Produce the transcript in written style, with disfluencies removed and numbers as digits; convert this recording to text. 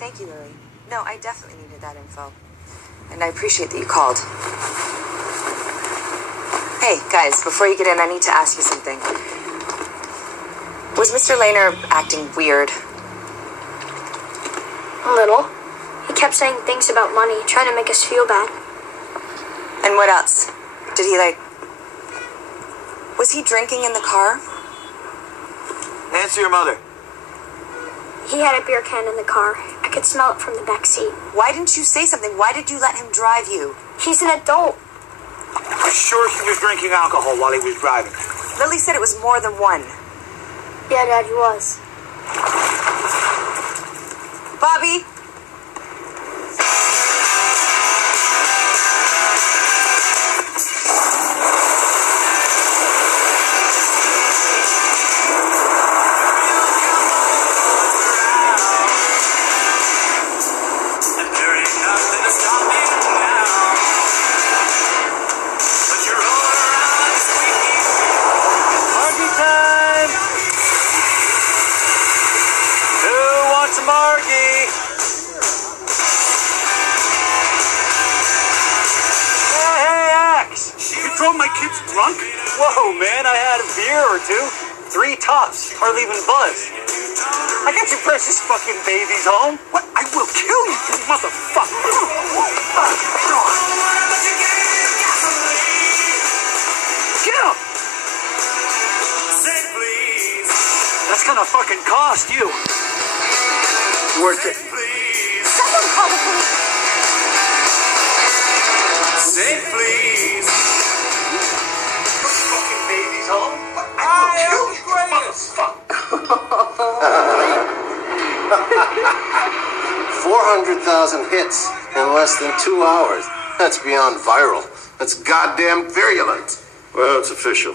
Thank you, Lily. No, I definitely needed that info. And I appreciate that you called. Hey, guys, before you get in, I need to ask you something. Was Mr. Lehner acting weird? A little. He kept saying things about money, trying to make us feel bad. And what else? Did he, was he drinking in the car? Answer your mother. He had a beer can in the car. I could smell it from the back seat. Why didn't you say something? Why did you let him drive you? He's an adult. I'm sure he was drinking alcohol while he was driving. Lily said it was more than one. Yeah, Dad, he was. Bobby? My kid's drunk? Whoa, man, I had a beer or two. 3 tops, hardly even buzzed. I got your precious fucking babies home. What? I will kill you, you motherfucker. Get up! That's gonna fucking cost you. Worth it. Someone call the police. Say please. Fucking babies home. What? I will kill you, motherfucker. 400,000 hits in less than 2 hours. That's beyond viral. That's goddamn virulent. Well, it's official.